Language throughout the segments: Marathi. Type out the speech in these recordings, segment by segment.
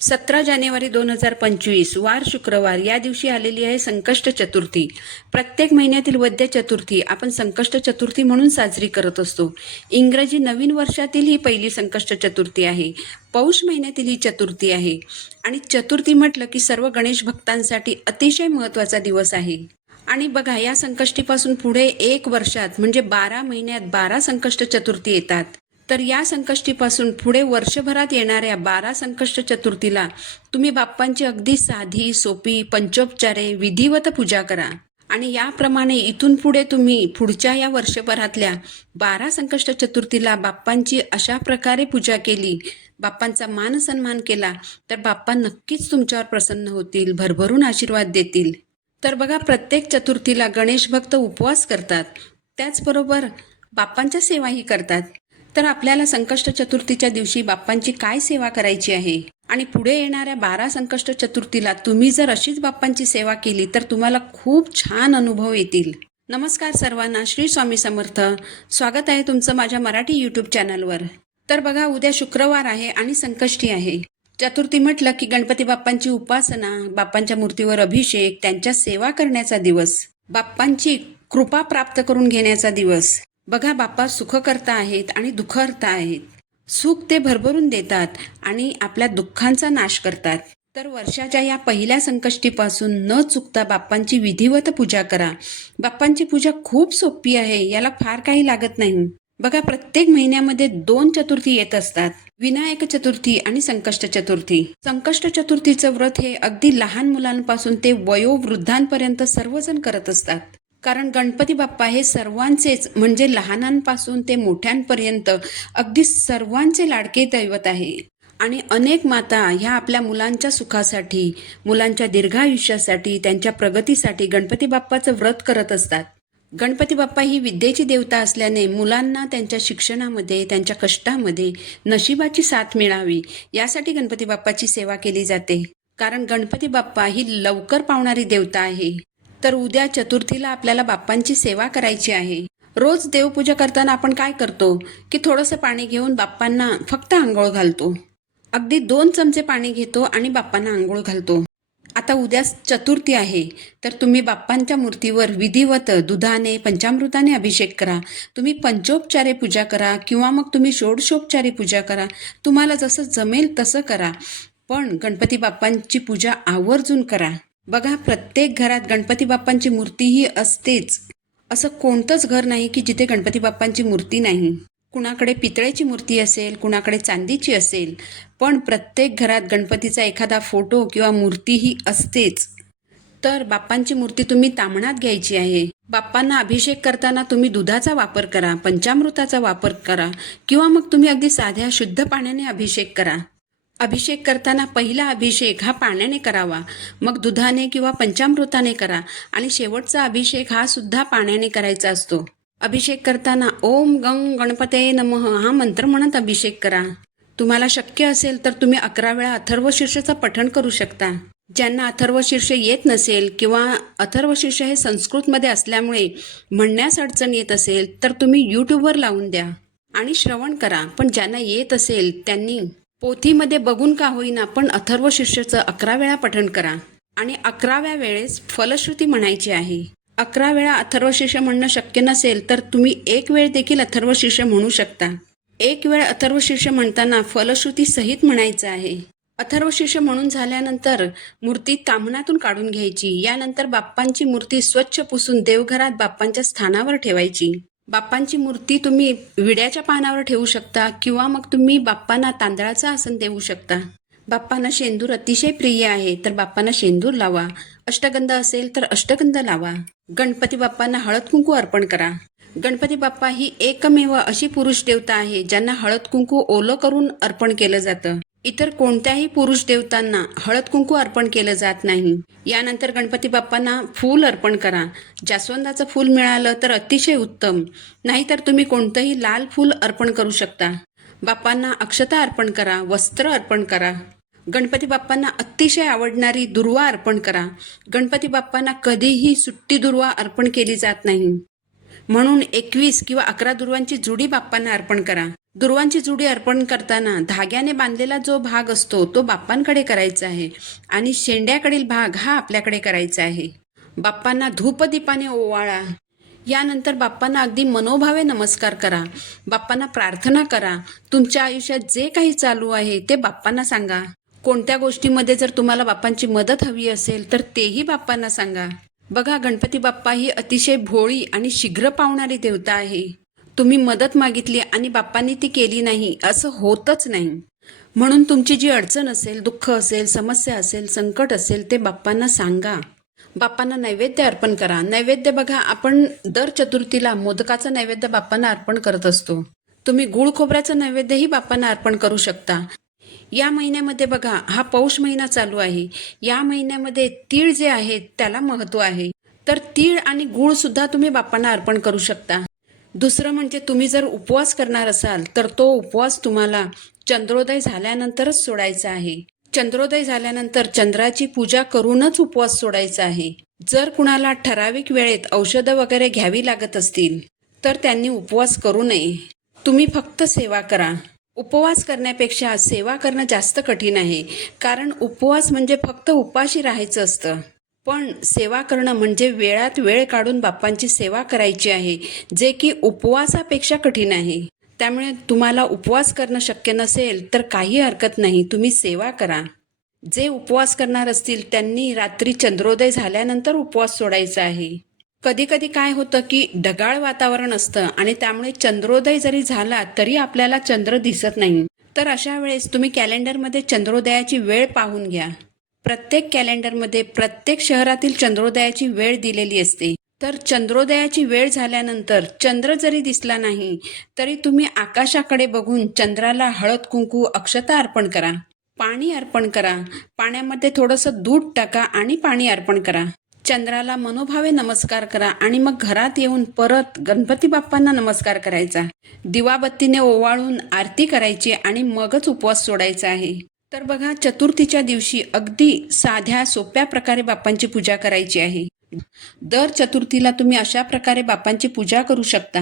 17 जानेवारी 2025 वार शुक्रवार या दिवशी आलेली आहे संकष्ट चतुर्थी. प्रत्येक महिन्यातील वद्य चतुर्थी आपण संकष्ट चतुर्थी म्हणून साजरी करत असतो. इंग्रजी नवीन वर्षातील ही पहिली संकष्ट चतुर्थी आहे. पौष महिन्यातील ही चतुर्थी आहे आणि चतुर्थी म्हटलं की सर्व गणेश भक्तांसाठी अतिशय महत्त्वाचा दिवस आहे. आणि बघा, या संकष्टीपासून पुढे एक वर्षात म्हणजे 12 महिन्यात 12 संकष्ट चतुर्थी येतात. तर या संकष्टीपासून पुढे वर्षभरात येणाऱ्या 12 संकष्ट चतुर्थीला तुम्ही बाप्पांची अगदी साधी सोपी पंचोपचारे विधिवत पूजा करा. आणि याप्रमाणे इथून पुढे तुम्ही पुढच्या या वर्षभरातल्या 12 संकष्ट चतुर्थीला बाप्पांची अशा प्रकारे पूजा केली, बाप्पांचा मान सन्मान केला, तर बाप्पा नक्कीच तुमच्यावर प्रसन्न होतील, भरभरून आशीर्वाद देतील. तर बघा, प्रत्येक चतुर्थीला गणेश भक्त उपवास करतात, त्याचबरोबर बाप्पांच्या सेवाही करतात. तर आपल्याला संकष्ट चतुर्थीच्या दिवशी बाप्पांची काय सेवा करायची आहे आणि पुढे येणाऱ्या 12 संकष्ट चतुर्थीला तुम्ही जर अशीच बाप्पांची सेवा केली तर तुम्हाला खूप छान अनुभव येतील. नमस्कार सर्वांना, श्री स्वामी समर्थ. स्वागत आहे तुमचं माझ्या मराठी यूट्यूब चॅनलवर. तर बघा, उद्या शुक्रवार आहे आणि संकष्टी आहे. चतुर्थी म्हटलं की गणपती बाप्पांची उपासना, बाप्पांच्या मूर्तीवर अभिषेक, त्यांच्या सेवा करण्याचा दिवस, बाप्पांची कृपा प्राप्त करून घेण्याचा दिवस. बघा, बाप्पा सुखकर्ता आहेत आणि दुःखहर्ता आहेत. सुख ते भरभरून देतात आणि आपल्या दुःखांचा नाश करतात. तर वर्षाच्या या पहिल्या संकष्टीपासून न चुकता बाप्पांची विधिवत पूजा करा. बाप्पांची पूजा खूप सोपी आहे, याला फार काही लागत नाही. बघा, प्रत्येक महिन्यामध्ये 2 चतुर्थी येत असतात, विनायक चतुर्थी आणि संकष्ट चतुर्थी. संकष्ट चतुर्थीचं व्रत हे अगदी लहान मुलांपासून ते वयोवृद्धांपर्यंत सर्वजण करत असतात. कारण गणपती बाप्पा हे सर्वांचेच म्हणजे लहानांपासून ते मोठ्यांपर्यंत अगदी सर्वांचे लाडके दैवत आहे. आणि अनेक माता ह्या आपल्या मुलांच्या सुखासाठी, मुलांच्या दीर्घायुष्यासाठी, त्यांच्या प्रगतीसाठी गणपती बाप्पाचं व्रत करत असतात. गणपती बाप्पा ही विद्येची देवता असल्याने मुलांना त्यांच्या शिक्षणामध्ये, त्यांच्या कष्टामध्ये नशिबाची साथ मिळावी यासाठी गणपती बाप्पाची सेवा केली जाते. कारण गणपती बाप्पा ही लवकर पावणारी देवता आहे. तर उद्या चतुर्थीला आपल्याला बाप्पांची सेवा करायची आहे. रोज देवपूजा करताना आपण काय करतो की थोडंसं पाणी घेऊन बाप्पांना फक्त आंघोळ घालतो. अगदी 2 चमचे पाणी घेतो आणि बाप्पांना आंघोळ घालतो. आता उद्या चतुर्थी आहे, तर तुम्ही बाप्पांच्या मूर्तीवर विधिवत दुधाने, पंचामृताने अभिषेक करा. तुम्ही पंचोपचारे पूजा करा किंवा मग तुम्ही षोडशोपचारे पूजा करा. तुम्हाला जसं जमेल तसं करा, पण गणपती बाप्पांची पूजा आवर्जून करा. बघा, प्रत्येक घरात गणपती बाप्पांची मूर्तीही असतेच. असं कोणतंच घर नाही की जिथे गणपती बाप्पांची मूर्ती नाही. कुणाकडे पितळेची मूर्ती असेल, कुणाकडे चांदीची असेल, पण प्रत्येक घरात गणपतीचा एखादा फोटो किंवा मूर्तीही असतेच. तर बाप्पांची मूर्ती तुम्ही ताम्हणात घ्यायची आहे. बाप्पांना अभिषेक करताना तुम्ही दुधाचा वापर करा, पंचामृताचा वापर करा किंवा मग तुम्ही अगदी साध्या शुद्ध पाण्याने अभिषेक करा. अभिषेक करताना पहिला अभिषेक हा पाण्याने करावा, मग दुधाने किंवा पंचामृताने करा आणि शेवटचा अभिषेक हा सुद्धा पाण्याने करायचा असतो. अभिषेक करताना ओम गंग गणपते नमः हा मंत्र म्हणत अभिषेक करा. तुम्हाला शक्य असेल तर तुम्ही 11 वेळा अथर्वशीर्षचं पठण करू शकता. ज्यांना अथर्वशीर्ष येत नसेल किंवा अथर्वशीर्ष हे संस्कृतमध्ये असल्यामुळे म्हणण्यास अडचण येत असेल तर तुम्ही यूट्यूबवर लावून द्या आणि श्रवण करा. पण ज्यांना येत असेल त्यांनी पोथीमध्ये बघून का होईना पण अथर्वशीर्षचं 11 वेळा पठण करा. आणि 11व्या वेळेस फलश्रुती म्हणायची आहे. 11 वेळा अथर्वशीर्ष म्हणणं शक्य नसेल तर तुम्ही 1 वेळ देखील अथर्वशीर्ष म्हणू शकता. 1 वेळ अथर्वशीर्ष म्हणताना फलश्रुती सहित म्हणायचं आहे. अथर्वशीर्ष म्हणून झाल्यानंतर मूर्ती ताम्हणातून काढून घ्यायची. यानंतर बाप्पांची मूर्ती स्वच्छ पुसून देवघरात बाप्पांच्या स्थानावर ठेवायची. बाप्पांची मूर्ती तुम्ही विड्याच्या पानावर ठेवू शकता किंवा मग तुम्ही बाप्पांना तांदळाचं आसन देऊ शकता. बाप्पांना शेंदूर अतिशय प्रिय आहे, तर बाप्पांना शेंदूर लावा. अष्टगंध असेल तर अष्टगंध लावा. गणपती बाप्पांना हळद कुंकू अर्पण करा. गणपती बाप्पा ही एकमेव अशी पुरुष देवता आहे ज्यांना हळद कुंकू ओलं करून अर्पण केलं जातं. इतर कोणत्याही पुरुष देवतांना हळद कुंकू अर्पण केलं जात नाही. यानंतर गणपती बाप्पांना फूल अर्पण करा. जास्वंदाचं फूल मिळालं तर अतिशय उत्तम, नाहीतर तुम्ही कोणतंही लाल फूल अर्पण करू शकता. बाप्पांना अक्षता अर्पण करा, वस्त्र अर्पण करा. गणपती बाप्पांना अतिशय आवडणारी दुर्वा अर्पण करा. गणपती बाप्पांना कधीही सुट्टी दुर्वा अर्पण केली जात नाही. म्हणून 21 किंवा 11 दुर्वांची जुडी बाप्पांना अर्पण करा. दुर्वांची जुडी अर्पण करताना धाग्याने बांधलेला जो भाग असतो तो बाप्पांकडे करायचा आहे आणि शेंड्याकडील भाग हा आपल्याकडे करायचा आहे. बाप्पांना धूपदीपाने ओवाळा. यानंतर बाप्पांना अगदी मनोभावे नमस्कार करा. बाप्पांना प्रार्थना करा. तुमच्या आयुष्यात जे काही चालू आहे ते बाप्पांना सांगा. कोणत्या गोष्टीमध्ये जर तुम्हाला बाप्पांची मदत हवी असेल तर तेही बाप्पांना सांगा. बघा, गणपती बाप्पा ही अतिशय भोळी आणि शीघ्र पावणारी देवता आहे. तुम्ही मदत मागितली आणि बाप्पांनी ती केली नाही असं होतच नाही. म्हणून तुमची जी अडचण असेल, दुःख असेल, समस्या असेल, संकट असेल ते बाप्पांना सांगा. बाप्पांना नैवेद्य अर्पण करा. नैवेद्य बघा, आपण दर चतुर्थीला मोदकाचा नैवेद्य बाप्पांना अर्पण करत असतो. तुम्ही गुळ खोबऱ्याचं नैवेद्यही बाप्पांना अर्पण करू शकता. या महिन्यामध्ये बघा, हा पौष महिना चालू आहे. या महिन्यामध्ये तीळ जे आहेत त्याला महत्त्व आहे. तर तीळ आणि गूळ सुद्धा तुम्ही बाप्पांना अर्पण करू शकता. दुसरं म्हणजे तुम्ही जर उपवास करणार असाल तर तो उपवास तुम्हाला चंद्रोदय झाल्यानंतरच सोडायचा आहे. चंद्रोदय झाल्यानंतर चंद्राची पूजा करूनच उपवास सोडायचा आहे. जर कुणाला ठराविक वेळेत औषधं वगैरे घ्यावी लागत असतील तर त्यांनी उपवास करू नये. तुम्ही फक्त सेवा करा. उपवास करण्यापेक्षा सेवा करणं जास्त कठीण आहे. कारण उपवास म्हणजे फक्त उपाशी राहायचं असतं. पण सेवा करणं म्हणजे वेळात वेळ काढून बाप्पांची सेवा करायची आहे, जे की उपवासापेक्षा कठीण आहे. त्यामुळे तुम्हाला उपवास करणं शक्य नसेल तर काही हरकत नाही, तुम्ही सेवा करा. जे उपवास करणार असतील त्यांनी रात्री चंद्रोदय झाल्यानंतर उपवास सोडायचा आहे. कधी कधी काय होतं की ढगाळ वातावरण असतं आणि त्यामुळे चंद्रोदय जरी झाला तरी आपल्याला चंद्र दिसत नाही. तर अशा वेळेस तुम्ही कॅलेंडरमध्ये चंद्रोदयाची वेळ पाहून घ्या. प्रत्येक कॅलेंडरमध्ये प्रत्येक शहरातील चंद्रोदयाची वेळ दिलेली असते. तर चंद्रोदयाची वेळ झाल्यानंतर चंद्र जरी दिसला नाही तरी तुम्ही आकाशाकडे बघून चंद्राला हळद कुंकू अक्षता अर्पण करा. पाणी अर्पण करा. पाण्यामध्ये थोडंसं दूध टाका आणि पाणी अर्पण करा. चंद्राला मनोभावे नमस्कार करा आणि मग घरात येऊन परत गणपती बाप्पांना नमस्कार करायचा. दिवाबत्तीने ओवाळून आरती करायची आणि मगच उपवास सोडायचा आहे. तर बघा, चतुर्थीच्या दिवशी अगदी साध्या सोप्या प्रकारे बाप्पांची पूजा करायची आहे. दर चतुर्थीला तुम्ही अशा प्रकारे बाप्पांची पूजा करू शकता.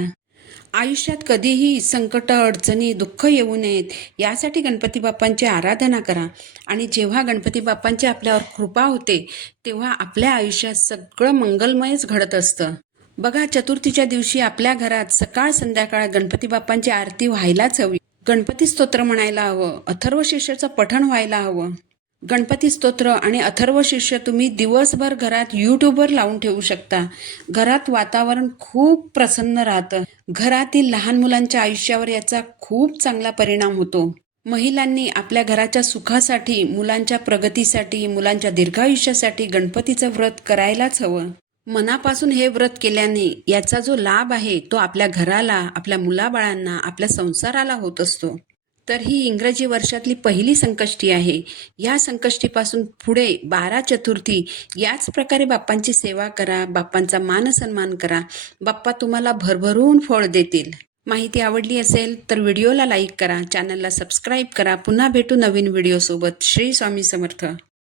आयुष्यात कधीही संकट, अडचणी, दुःख येऊ नयेत यासाठी गणपती बाप्पांची आराधना करा. आणि जेव्हा गणपती बाप्पांची आपल्यावर कृपा होते तेव्हा आपल्या आयुष्यात सगळं मंगलमयच घडत असतं. बघा, चतुर्थीच्या दिवशी आपल्या घरात सकाळ संध्याकाळ गणपती बाप्पांची आरती व्हायलाच हवी. गणपती स्तोत्र म्हणायला हवं. अथर्व शीर्षाचं पठण व्हायला हवं. गणपती स्तोत्र आणि अथर्व शीर्ष तुम्ही दिवसभर घरात यूट्यूबवर लावून ठेवू शकता. घरात वातावरण खूप प्रसन्न राहतं. घरातील लहान मुलांच्या आयुष्यावर याचा खूप चांगला परिणाम होतो. महिलांनी आपल्या घराच्या सुखासाठी, मुलांच्या प्रगतीसाठी, मुलांच्या दीर्घायुष्यासाठी गणपतीचं व्रत करायलाच हवं. मनापासून हे व्रत केल्याने याचा जो लाभ आहे तो आपल्या घराला, आपल्या मुलाबाळांना, आपल्या संसाराला होत असतो. तर ही इंग्रजी वर्षातली पहिली संकष्टी आहे. या संकष्टीपासून पुढे 12 चतुर्थी याच प्रकारे बाप्पांची सेवा करा. बाप्पांचा मानसन्मान करा. बाप्पा तुम्हाला भरभरून फळ देतील. माहिती आवडली असेल तर व्हिडिओला लाईक करा, चॅनलला सबस्क्राईब करा. पुन्हा भेटू नवीन व्हिडिओसोबत. श्री स्वामी समर्थ.